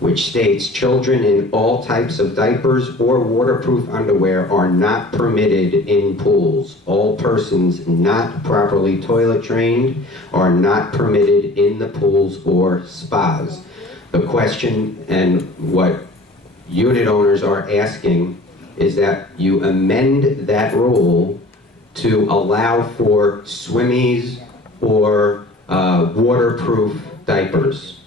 which states children in all types of diapers or waterproof underwear are not permitted in pools. All persons not properly toilet trained are not permitted in the pools or spas. The question and what unit owners are asking is that you amend that rule to allow for swimmies or waterproof diapers.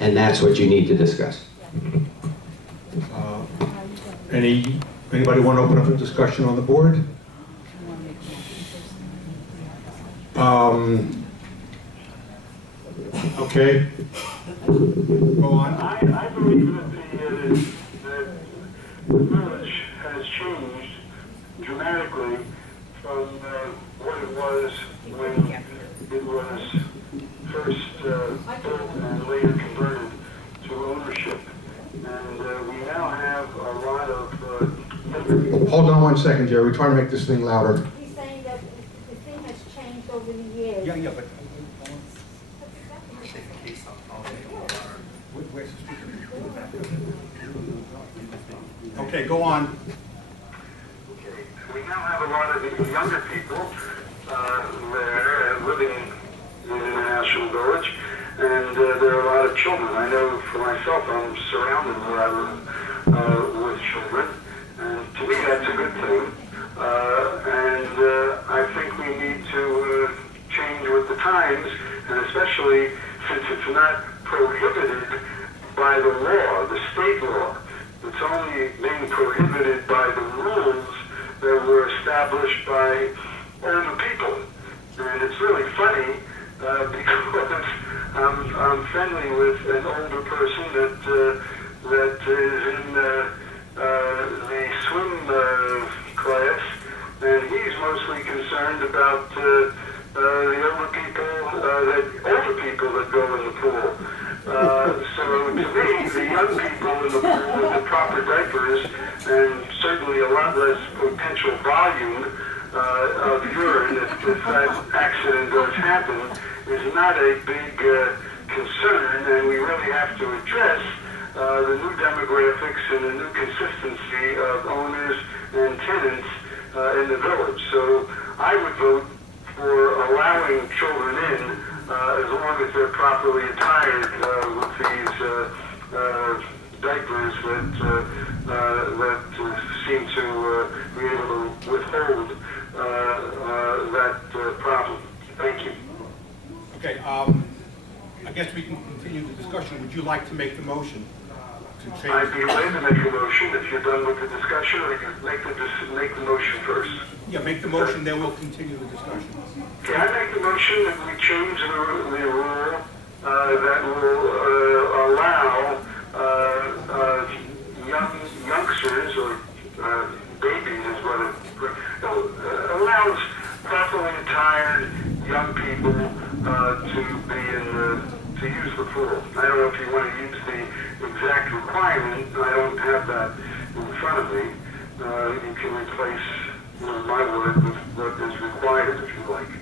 And that's what you need to discuss. Anybody want to open up a discussion on the board? Okay. Go on. I believe that the village has changed dramatically from what it was when it was first built and later converted to ownership. And we now have a lot of... Hold on 1 second, Jerry. We're trying to make this thing louder. He's saying that the thing has changed over the years. Yeah, but... Okay, go on. Okay. We now have a lot of younger people there living in the International Village, and there are a lot of children. I know for myself, I'm surrounded where I live with children, and to me that's a good thing. I think we need to change with the times, and especially since it's not prohibited by the law, the state law. It's only being prohibited by the rules that were established by older people. And it's really funny because I'm friendly with an older person that is in the swim class, and he's mostly concerned about the older people that go in the pool. So to me, the young people in the pool with the proper diapers and certainly a lot less potential volume of urine if that accident does happen is not a big concern, and we really have to address the new demographics and the new consistency of owners and tenants in the village. So I would vote for allowing children in as long as they're properly attired with these diapers that seem to be able to withhold that problem. Thank you. Okay, I guess we can continue the discussion. Would you like to make the motion to change? I'd be glad to make a motion if you're done with the discussion, or you can make the motion first. Yeah, make the motion, then we'll continue the discussion. Okay, I make the motion that we change the rule that will allow youngsters or babies is what it allows properly attired young people to use the pool. I don't know if you want to use the exact requirement. I don't have that in front of me. You can replace my word with what is required if you like.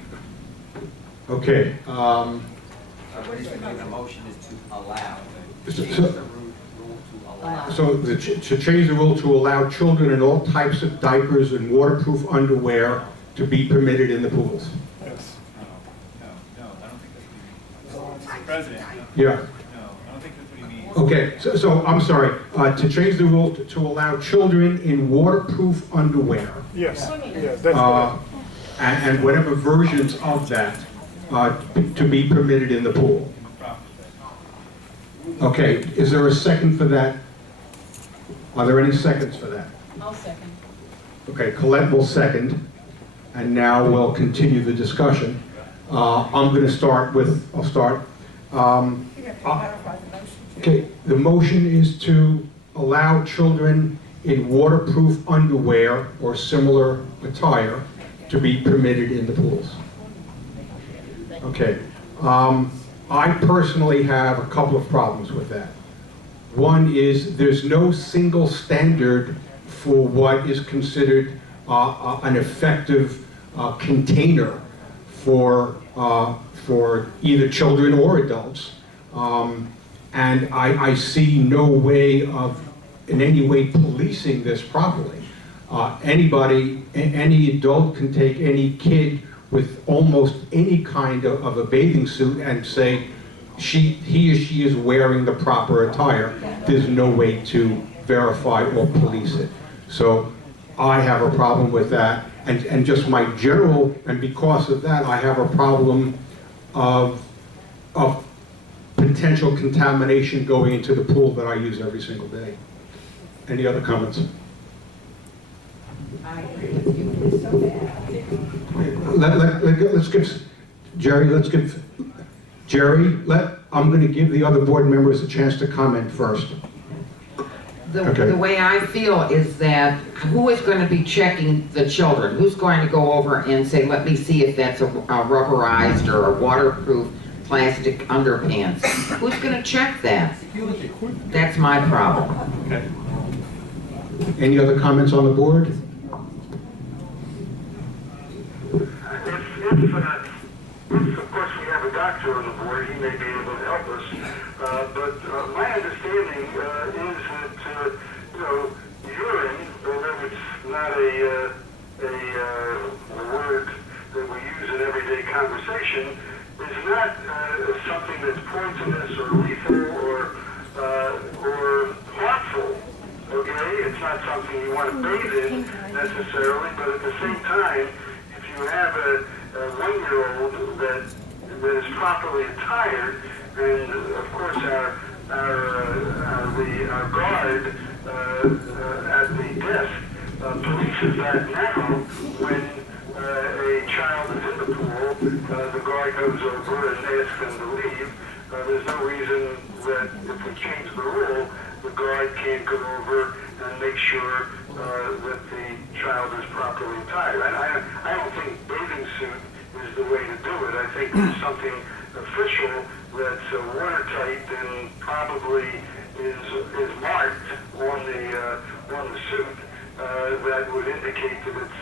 Okay. What he's making the motion is to allow. Change the rule to allow. So to change the rule to allow children in all types of diapers and waterproof underwear to be permitted in the pools. Yes. No, I don't think that's what he means. Mr. President. Yeah. No, I don't think that's what he means. Okay, so I'm sorry. To change the rule to allow children in waterproof underwear. Yes, yes, that's correct. And whatever versions of that to be permitted in the pool. Okay, is there a second for that? Are there any seconds for that? I'll second. Okay, Colette will second, and now we'll continue the discussion. I'm going to start with, okay, the motion is to allow children in waterproof underwear or similar attire to be permitted in the pools. Okay, I personally have a couple of problems with that. One is there's no single standard for what is considered an effective container for either children or adults. and I see no way of, in any way, policing this properly. Any adult can take any kid with almost any kind of a bathing suit and say he or she is wearing the proper attire. There's no way to verify or police it. So I have a problem with that, and just my general, and because of that, I have a problem of potential contamination going into the pool that I use every single day. Any other comments? I agree with you, it's so bad. Let's give Jerry, I'm going to give the other board members a chance to comment first. Okay. The way I feel is that who is going to be checking the children? Who's going to go over and say, let me see if that's a rubberized or a waterproof plastic underpants? Who's going to check that? That's my problem. Okay. Any other comments on the board? If, of course, we have a doctor on the board, he may be able to help us. But my understanding is that, urine, although it's not a word that we use in everyday conversation, is not something that's poisonous or lethal or harmful. Okay, it's not something you want to bathe in necessarily, but at the same time, if you have a 1-year-old that is properly attired, and of course our guard at the desk polices that now when a child is in the pool, the guard goes over and asks them to leave. There's no reason that if we change the rule, the guard can't go over and make sure that the child is properly attired. I don't think bathing suit is the way to do it. I think there's something official that's watertight and probably is marked on the suit that would indicate that it's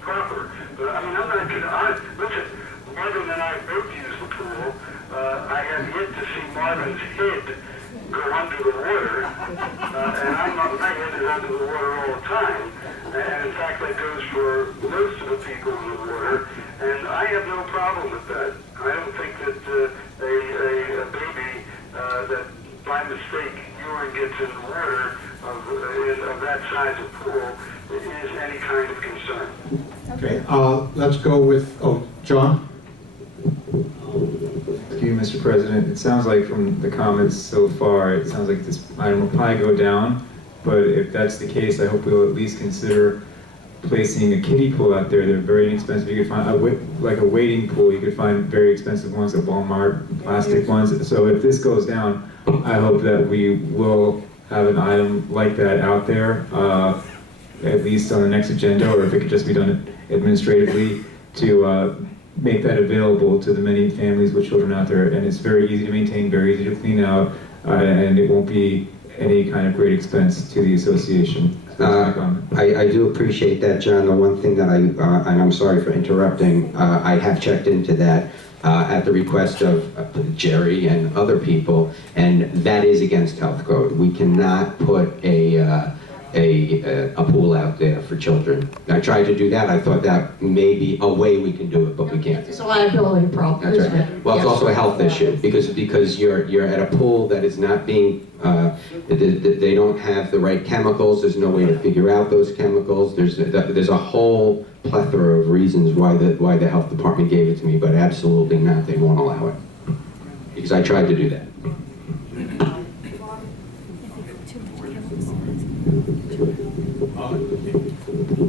proper. But I mean, I'm not gonna. Listen, Marvin and I both use the pool. I have yet to see Marvin's head go under the water, and my head is under the water all the time. And in fact, that goes for most of the people in the water, and I have no problem with that. I don't think that a baby that by mistake urine gets in the water of that size of pool is any kind of concern. Okay, let's go with, John? Thank you, Mr. President. It sounds like from the comments so far, it sounds like this item will probably go down, but if that's the case, I hope we'll at least consider placing a kiddie pool out there. They're very inexpensive. You could find, like a wading pool, you could find very expensive ones at Walmart, plastic ones. So if this goes down, I hope that we will have an item like that out there, at least on the next agenda, or if it could just be done administratively to make that available to the many families with children out there. And it's very easy to maintain, very easy to clean out, and it won't be any kind of great expense to the association. I do appreciate that, John. The one thing that and I'm sorry for interrupting, I have checked into that at the request of Jerry and other people, and that is against health code. We cannot put a pool out there for children. I tried to do that. I thought that may be a way we can do it, but we can't. It's a liability problem. That's right. Well, it's also a health issue because you're at a pool that is not being. They don't have the right chemicals. There's no way to figure out those chemicals. There's a whole plethora of reasons why the health department gave it to me, but absolutely not. They won't allow it because I tried to do that.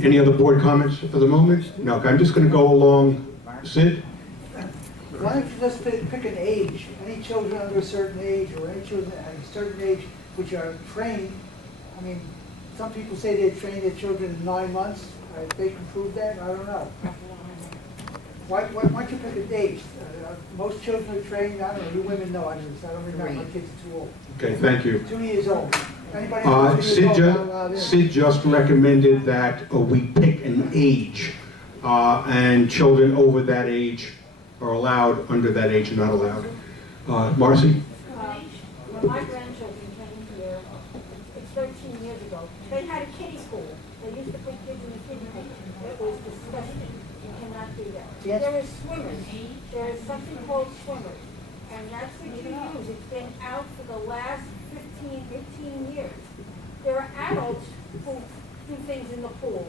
Any other board comments for the moment? No, I'm just going to go along. Sid? Why don't you just pick an age, any children under a certain age, or any children at a certain age which are trained? I mean, some people say they train their children in 9 months. They can prove that? I don't know. Why don't you pick a date? Most children are trained, I don't know, you women know, I don't remember, my kids are too old. Okay, thank you. 2 years old. Anybody else 2 years old not allowed in? Sid just recommended that we pick an age, and children over that age are allowed, under that age are not allowed. Marcy? When when my grandchildren came here, it's 13 years ago, they had a kiddie pool. They used to put kids in the kiddie pool. It was disgusting. You cannot do that. Yes. There is swimmers. There is something called swimmers. And that's what you use. It's been out for the last 15, 18 years. There are adults who do things in the pool.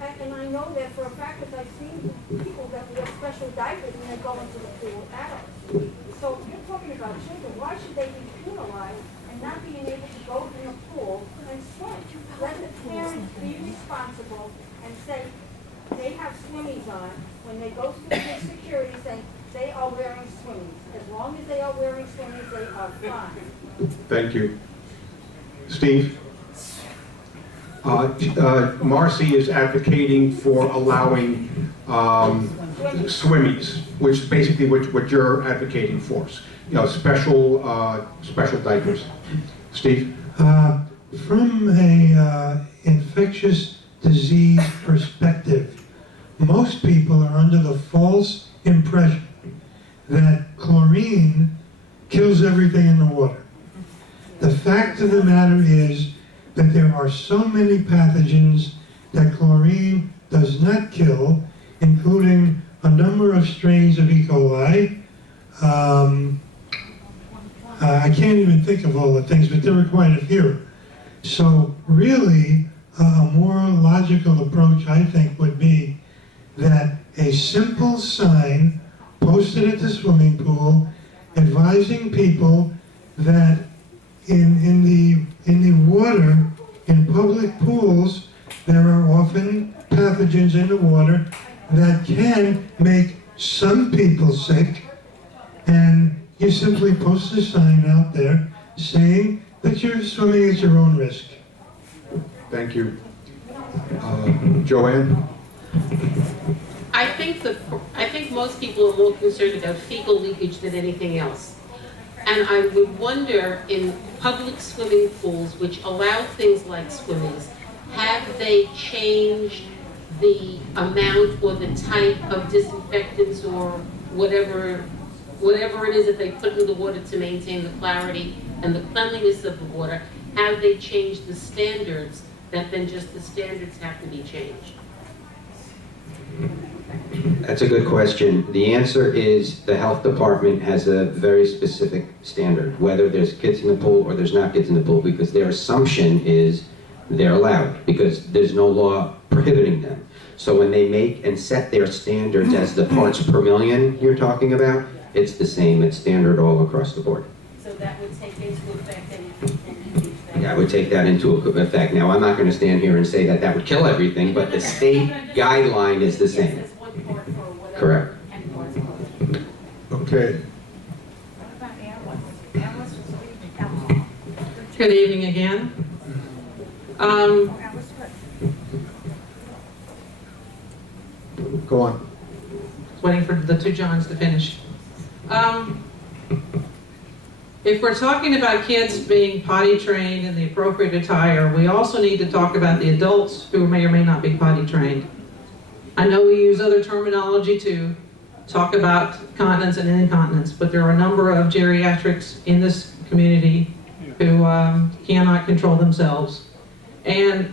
And I know that for a fact because I've seen people that wear special diapers when they go into the pool, adults. So you're talking about children. Why should they be penalized and not being able to go in the pool and swim? Let the parents be responsible and say they have swimmies on. When they go through the security, say they are wearing swimmies. As long as they are wearing swimmies, they are fine. Thank you. Steve? Marcy is advocating for allowing swimmies, which is basically what you're advocating for. You know, special diapers. Steve? From a infectious disease perspective, most people are under the false impression that chlorine kills everything in the water. The fact of the matter is that there are so many pathogens that chlorine does not kill, including a number of strains of E. coli. I can't even think of all the things, but there are quite a few. So really, a more logical approach, I think, would be that a simple sign posted at the swimming pool advising people that in the water, in public pools, there are often pathogens in the water that can make some people sick, and you simply post a sign out there saying that you're swimming at your own risk. Thank you. Joanne? I think most people are more concerned about fecal leakage than anything else. And I would wonder, in public swimming pools, which allow things like swimmies, have they changed the amount or the type of disinfectants or whatever it is that they put in the water to maintain the clarity and the cleanliness of the water? Have they changed the standards that then just the standards have to be changed? That's a good question. The answer is the health department has a very specific standard, whether there's kids in the pool or there's not kids in the pool, because their assumption is they're allowed, because there's no law prohibiting them. So when they make and set their standards as the parts per million you're talking about, it's the same. It's standard all across the board. So that would take into effect any Yeah, I would take that into effect. Now, I'm not going to stand here and say that that would kill everything, but the state guideline is the same. Correct. Okay. Good evening again. Go on. Waiting for the two Johns to finish. If we're talking about kids being potty trained in the appropriate attire, we also need to talk about the adults who may or may not be potty trained. I know we use other terminology to talk about continence and incontinence, but there are a number of geriatrics in this community who cannot control themselves. And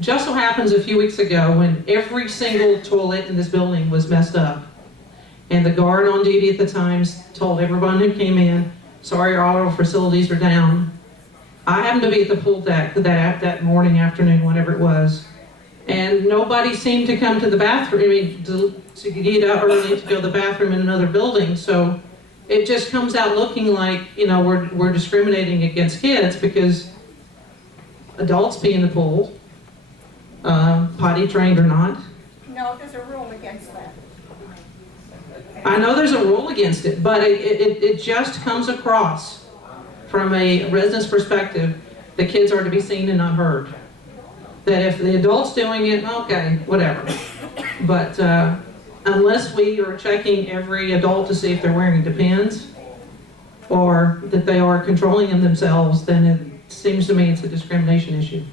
just so happens a few weeks ago, when every single toilet in this building was messed up, and the guard on duty at the time told everyone who came in, sorry, all our facilities are down. I happened to be at the pool deck that morning, afternoon, whatever it was, and nobody seemed to come to the bathroom, to get up early to go to the bathroom in another building. So it just comes out looking like, we're discriminating against kids because adults pee in the pool, potty trained or not. No, there's a rule against that. I know there's a rule against it, but it just comes across from a resident's perspective that kids are to be seen and not heard. That if the adult's doing it, okay, whatever. But unless we are checking every adult to see if they're wearing Depends or that they are controlling them themselves, then it seems to me it's a discrimination issue.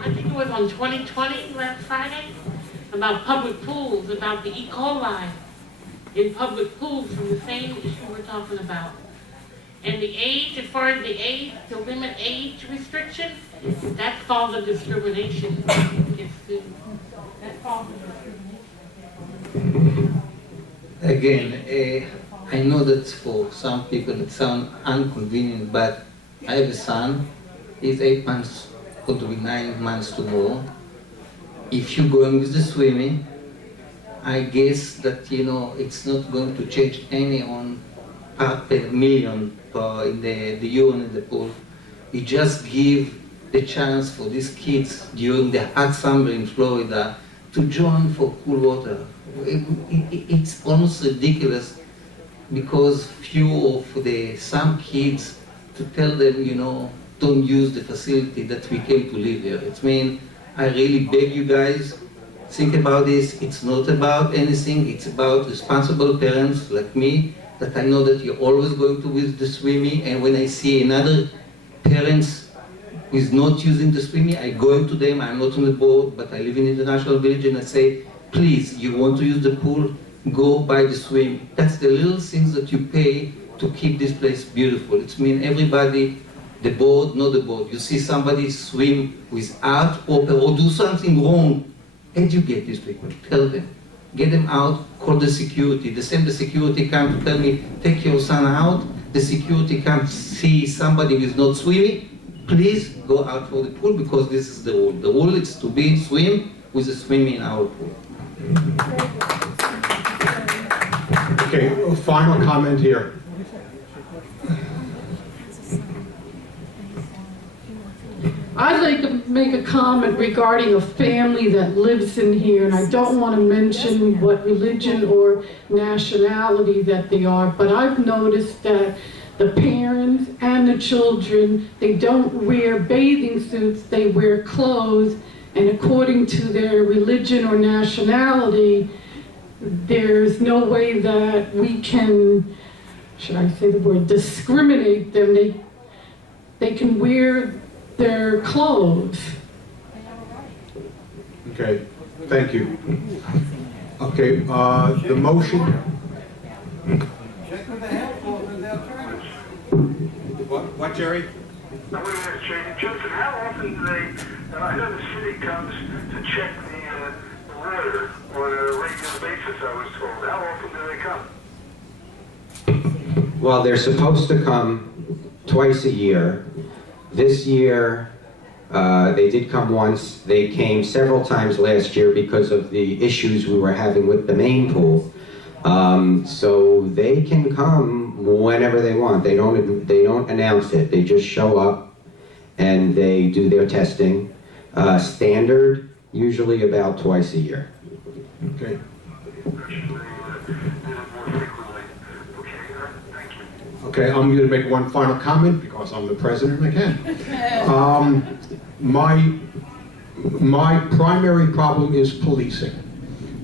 I think it was on 2020 last Friday, about public pools, about the E. coli. in public pools from the same issue we're talking about. And the age, as far as the age, to limit age restriction, that's father discrimination. That falls under discrimination. Again, I know that for some people it sounds inconvenient, but I have a son, he's 8 months, going to be 9 months tomorrow. If you're going with the swimming, I guess that, you know, it's not going to change any on part per million in the urine in the pool. You just give the chance for these kids during the hot summer in Florida to join for cool water. It's almost ridiculous because some kids to tell them, you know, don't use the facility that we came to live here. It means I really beg you guys, think about this. It's not about anything. It's about responsible parents like me, that I know that you're always going to use the swimming, and when I see another parents who is not using the swimming, I go to them. I'm not on the board, but I live in International Village, and I say, please, you want to use the pool, go by the swim. That's the little things that you pay to keep this place beautiful. It means everybody, the board, not the board. You see somebody swim without proper or do something wrong, educate these people, tell them. Get them out, call the security. The security comes to tell me, take your son out. The security comes see somebody who is not swimming. Please go out for the pool because this is the rule. The rule is to be swim with the swimming in our pool. Okay, a final comment here. I'd like to make a comment regarding a family that lives in here, and I don't want to mention what religion or nationality that they are, but I've noticed that the parents and the children, they don't wear bathing suits, they wear clothes, and according to their religion or nationality, there's no way that we can, should I say the word, discriminate them. They can wear their clothes. Okay, thank you. Okay, the motion. What, Jerry? I'm going to change. Justin, how often do they, I know the city comes to check the water on a regular basis, I was told. How often do they come? Well, they're supposed to come twice a year. This year, they did come once. They came several times last year because of the issues we were having with the main pool. So they can come whenever they want. They don't announce it. They just show up and they do their testing. Standard, usually about twice a year. Okay. Okay, I'm going to make one final comment because I'm the president and I can. My primary problem is policing.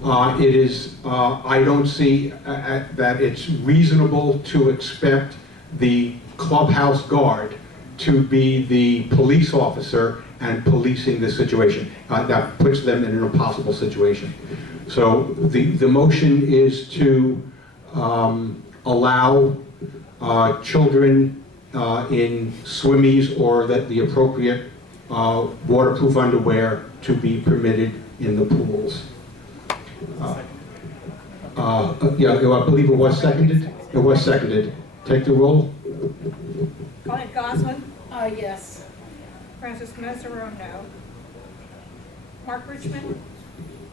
It is, I don't see that it's reasonable to expect the clubhouse guard to be the police officer and policing the situation. That puts them in an impossible situation. So the motion is to allow children in swimmies or the appropriate waterproof underwear to be permitted in the pools. Yeah, I believe it was seconded. It was seconded. Take the roll. Colin Goslin? Yes. Francis Mesereau, no. Mark Richmond?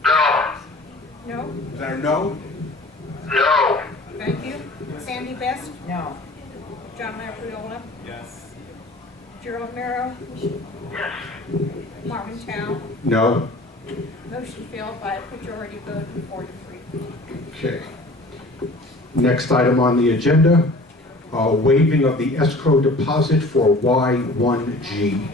No. No? Is that a no? No. Thank you. Sandy Best? No. John Lapriola? Yes. Gerald Mero? Yes. Marvin Town? No. Motion failed by a majority vote of 4 to 3. Okay. Next item on the agenda, waiving of the escrow deposit for Y1G.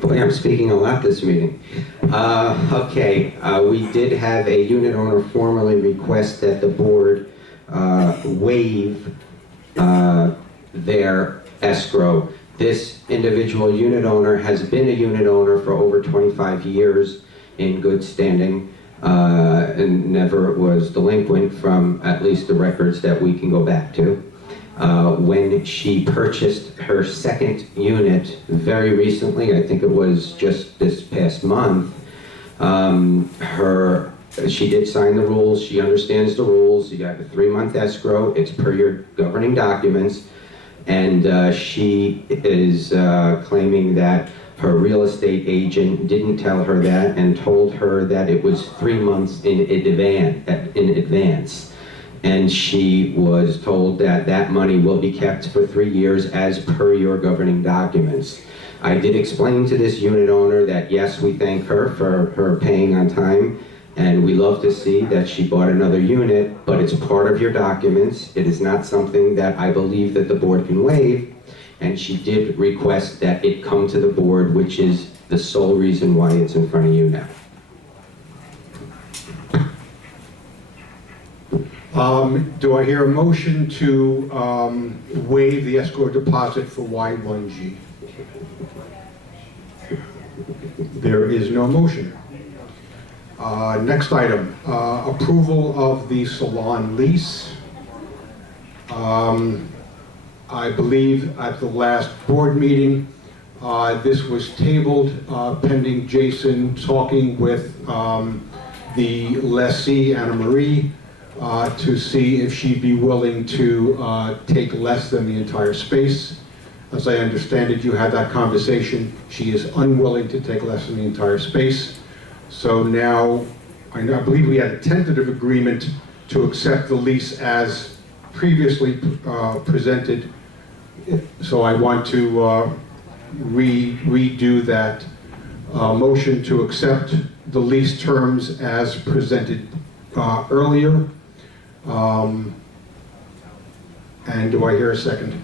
Boy, I'm speaking a lot this meeting. Okay, we did have a unit owner formally request that the board waive their escrow. This individual unit owner has been a unit owner for over 25 years in good standing. and never was delinquent from at least the records that we can go back to. When she purchased her second unit very recently, I think it was just this past month, she did sign the rules, she understands the rules, you got a 3-month escrow, it's per your governing documents, and she is claiming that her real estate agent didn't tell her that and told her that it was 3 months in advance. And she was told that that money will be kept for 3 years as per your governing documents. I did explain to this unit owner that yes, we thank her for her paying on time, and we love to see that she bought another unit, but it's part of your documents. It is not something that I believe that the board can waive, and she did request that it come to the board, which is the sole reason why it's in front of you now. Do I hear a motion to waive the escrow deposit for Y1G? There is no motion. Next item, approval of the salon lease. I believe at the last board meeting, this was tabled pending Jason talking with the lessee, Anna Marie, to see if she'd be willing to take less than the entire space. As I understand it, you had that conversation. She is unwilling to take less than the entire space. So now, I believe we had a tentative agreement to accept the lease as previously presented. So I want to redo that motion to accept the lease terms as presented earlier. And do I hear a second?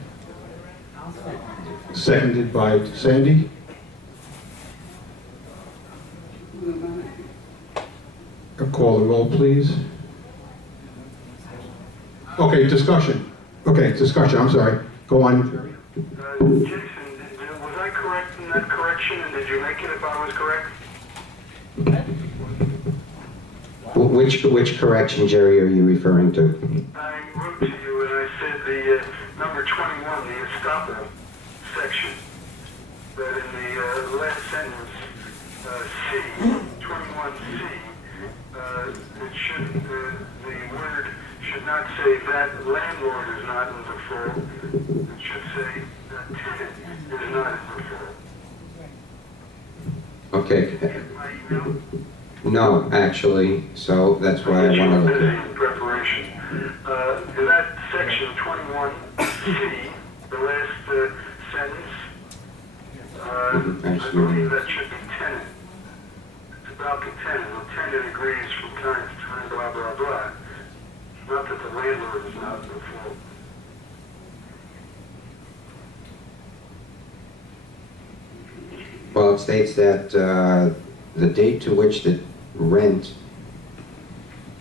Seconded by Sandy. Call the roll, please. Okay, discussion. Okay, discussion, I'm sorry. Go on. Jason, was I correct in that correction, and did you make it if I was correct? Which correction, Jerry, are you referring to? I wrote to you and I said the number 21, the estoppel section, that in the last sentence, C, 21C, it should, the word should not say that landlord is not in default. It should say that tenant is not in default. Okay. My email? No, actually, so that's why I want to look at it. In preparation. That section 21C, the last sentence, I believe that should be tenant. It's about the tenant. The tenant agrees from time to time, blah, blah, blah. Not that the landlord is not in default. Well, it states that the date to which the rent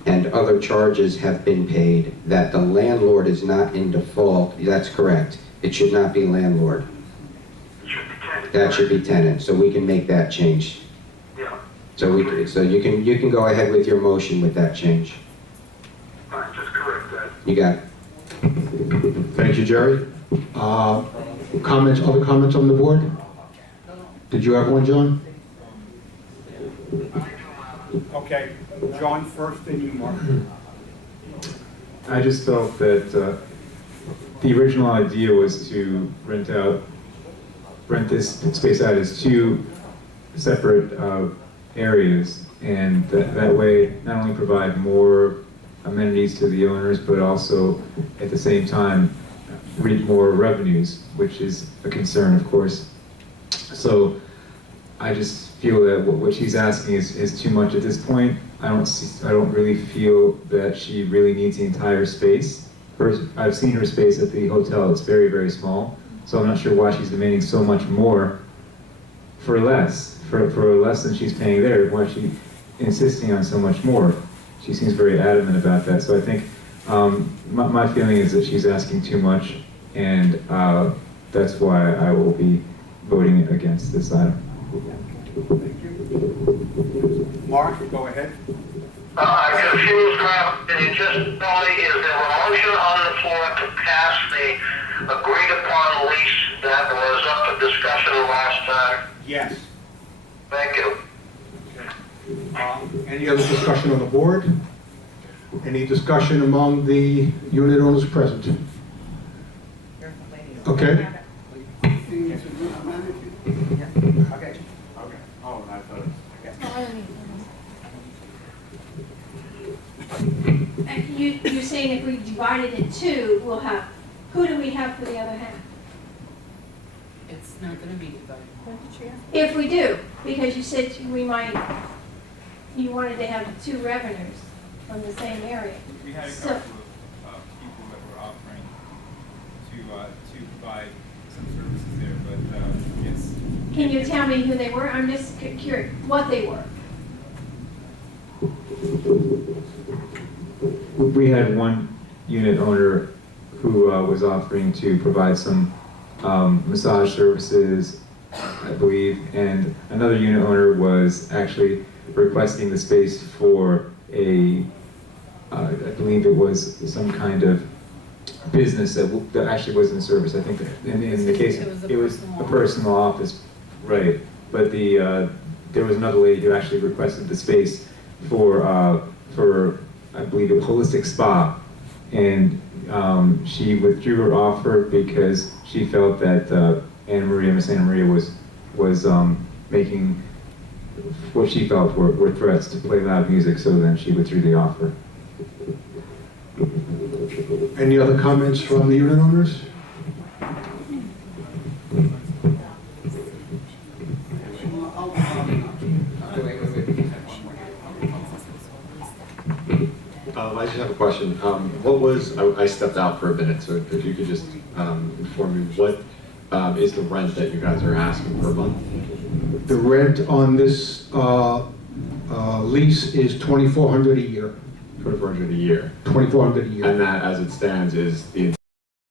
and other charges have been paid, that the landlord is not in default. That's correct. It should not be landlord. It should be tenant. That should be tenant, so we can make that change. Yeah. So you can go ahead with your motion with that change. Fine, just correct that. You got it. Thank you, Jerry. Comments, other comments on the board? Did you have one, John? Okay, John first, then you, Mark. I just felt that the original idea was to rent this space out as 2 separate areas, and that way not only provide more amenities to the owners, but also at the same time reap more revenues, which is a concern, of course. So I just feel that what she's asking is too much at this point. I don't really feel that she really needs the entire space. First, I've seen her space at the hotel. It's very, very small. So I'm not sure why she's demanding so much more for less than she's paying there. Why is she insisting on so much more? She seems very adamant about that. So I think my feeling is that she's asking too much, and that's why I will be voting against this item. Mark, go ahead. I'm confused now. Can you just tell me, is there a motion on the floor to pass the agreed upon lease that was up for discussion last time? Yes. Thank you. Any other discussion on the board? Any discussion among the unit owners present? Okay. Okay. Oh, I thought, You're saying if we divided it in two, we'll have, who do we have for the other half? It's not gonna be divided. If we do, because you said we might, you wanted to have two revenues from the same area. we had a So- couple of people that were offering to provide some services there, but yes. Can you tell me who they were? I'm just curious, what they were. We had one unit owner who was offering to provide some massage services, I believe, and another unit owner was actually requesting the space for I believe it was some kind of business that actually wasn't a service. I think that in the case, it was a personal office, right? But there was another lady who actually requested the space for I believe a holistic spa, and she withdrew her offer because she felt that Miss Anna Maria was making what she felt were threats to play loud music, so then she withdrew the offer. Any other comments from the unit owners? I just have a question. What was, I stepped out for a minute, so if you could just inform me, what is the rent that you guys are asking per month? The rent on this lease is $2,400 a year. $2,400 a year. $2,400 a year. And that, as it stands, is the